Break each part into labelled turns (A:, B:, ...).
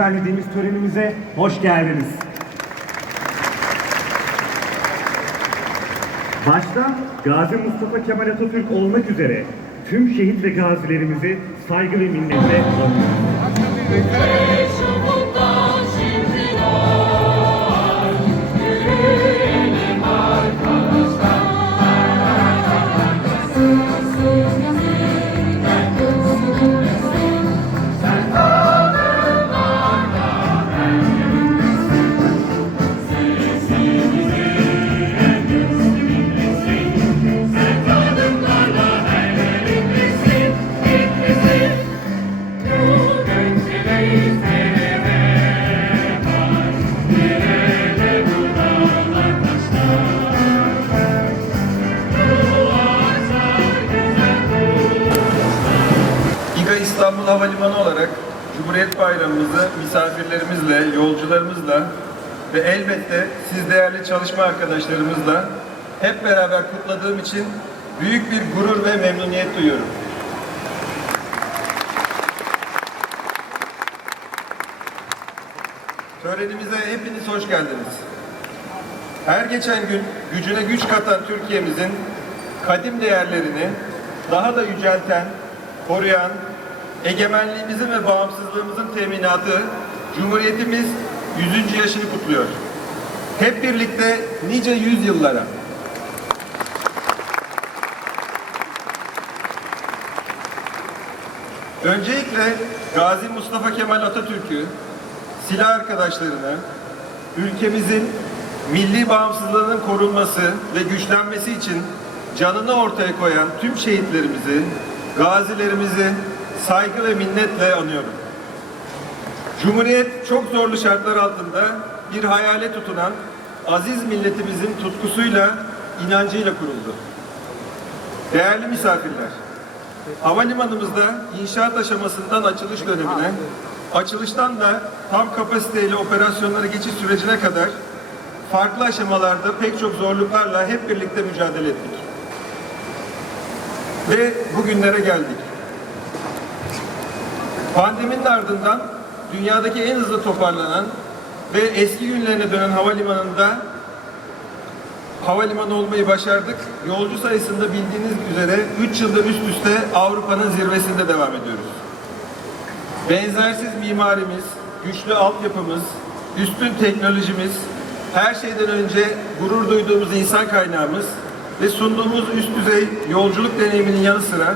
A: düzenlediğimiz törenimize hoş geldiniz. Başta Gazi Mustafa Kemal Atatürk olmak üzere tüm şehit ve gazilerimizi saygı ve minnetle anıyoruz.
B: İstanbul Havalimanı olarak Cumhuriyet Bayramımızı misafirlerimizle, yolcularımızla ve elbette siz değerli çalışma arkadaşlarımızla hep beraber kutladığım için büyük bir gurur ve memnuniyet duyuyorum. Törenimize hepiniz hoş geldiniz. Her geçen gün gücüne güç katan Türkiye'mizin kadim değerlerini daha da yücelten, koruyan, egemenliğimizin ve bağımsızlığımızın teminatı Cumhuriyetimiz 100. yaşını kutluyor. Hep birlikte nice yüzyıllara. Öncelikle Gazi Mustafa Kemal Atatürk'ü, silah arkadaşlarını, ülkemizin milli bağımsızlığının korunması ve güçlenmesi için canını ortaya koyan tüm şehitlerimizi, gazilerimizi saygı ve minnetle anıyorum. Cumhuriyet çok zorlu şartlar altında bir hayale tutunan aziz milletimizin tutkusuyla, inancıyla kuruldu. Değerli misafirler, havalimanımızda inşaat aşamasından açılış dönemine, açılıştan da tam kapasiteyle operasyonlara geçiş sürecine kadar farklı aşamalarda pek çok zorluklarla hep birlikte mücadele ettik. Ve bugünlere geldik. Pandeminin ardından dünyadaki en hızlı toparlanan ve eski günlerine dönen havalimanında havalimanı olmayı başardık. Yolcu sayısında bildiğiniz üzere 3 yıldır üst üste Avrupa'nın zirvesinde devam ediyoruz. Benzersiz mimarimiz, güçlü altyapımız, üstün teknolojimiz, her şeyden önce gurur duyduğumuz insan kaynağımız ve sunduğumuz üst düzey yolculuk deneyiminin yanı sıra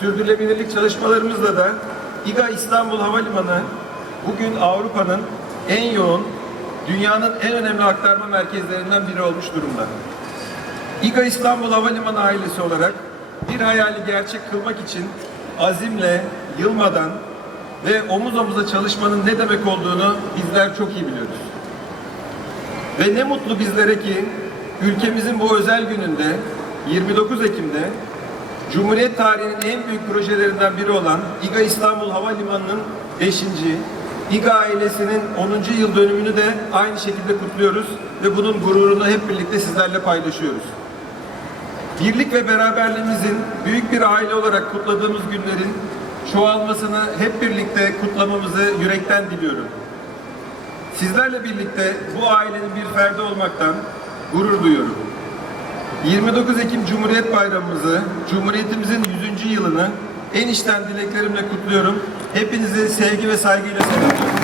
B: sürdürülebilirlik çalışmalarımızla da İGA İstanbul Havalimanı bugün Avrupa'nın en yoğun, dünyanın en önemli aktarma merkezlerinden biri olmuş durumda. İGA İstanbul Havalimanı ailesi olarak bir hayali gerçek kılmak için azimle, yılmadan ve omuz omuza çalışmanın ne demek olduğunu bizler çok iyi biliyoruz. Ve ne mutlu bizlere ki ülkemizin bu özel gününde 29 Ekim'de Cumhuriyet tarihinin en büyük projelerinden biri olan İGA İstanbul Havalimanı'nın 5. İGA ailesinin 10. yıl dönümünü de aynı şekilde kutluyoruz ve bunun gururunu hep birlikte sizlerle paylaşıyoruz. Birlik ve beraberliğimizin büyük bir aile olarak kutladığımız günlerin çoğalmasını hep birlikte kutlamamızı yürekten diliyorum. Sizlerle birlikte bu ailenin bir ferdi olmaktan gurur duyuyorum. 29 Ekim Cumhuriyet Bayramımızı, Cumhuriyetimizin 100. yılını en içten dileklerimle kutluyorum. Hepinizi sevgi ve saygıyla selamlıyorum.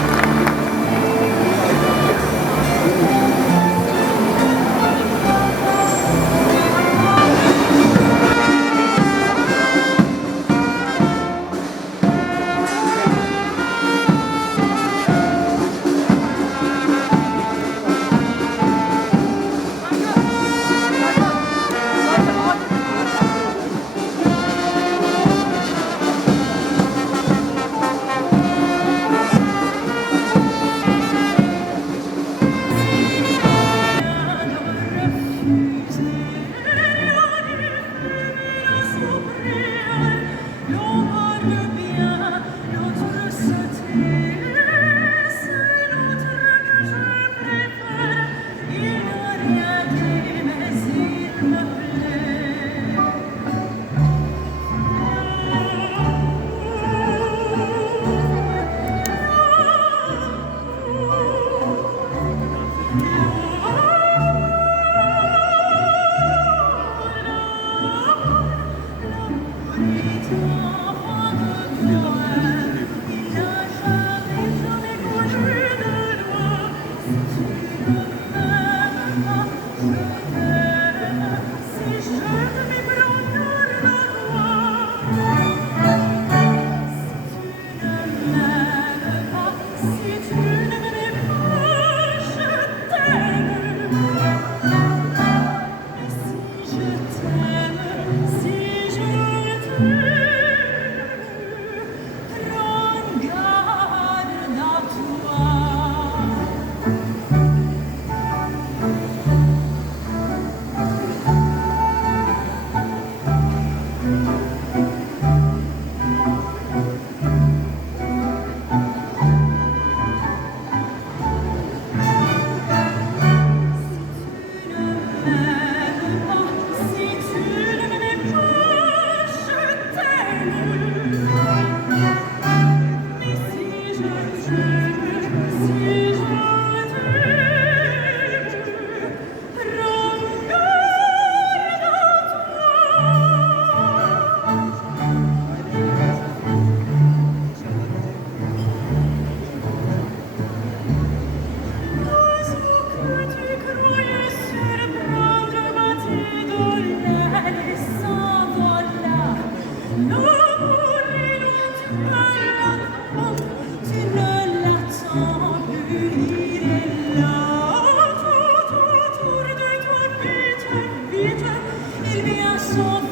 C: Oh.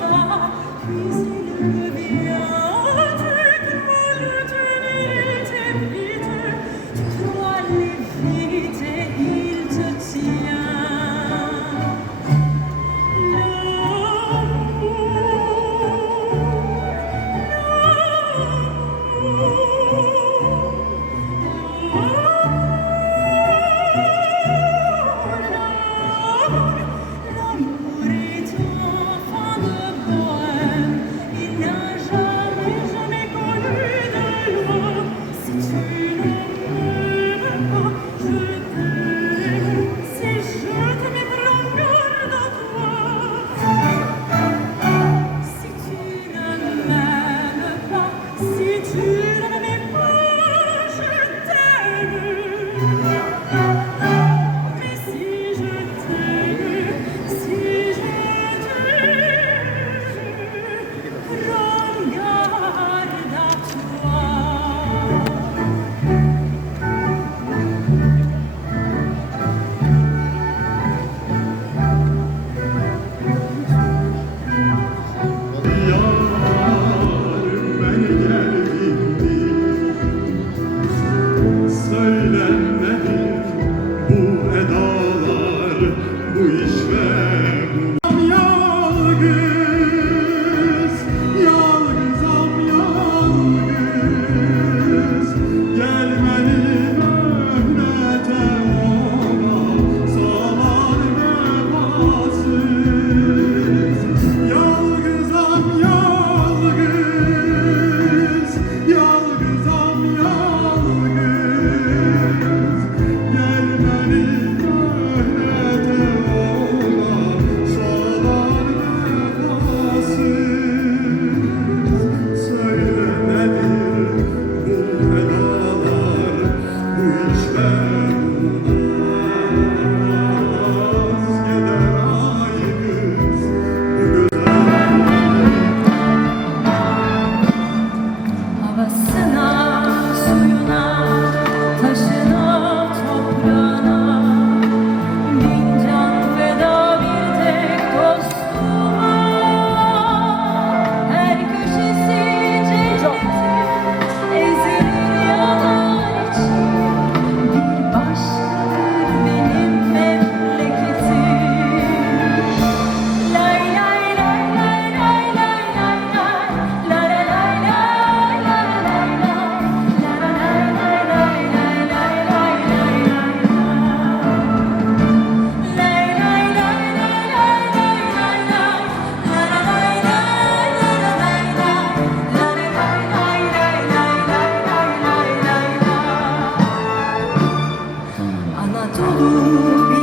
C: Anadolu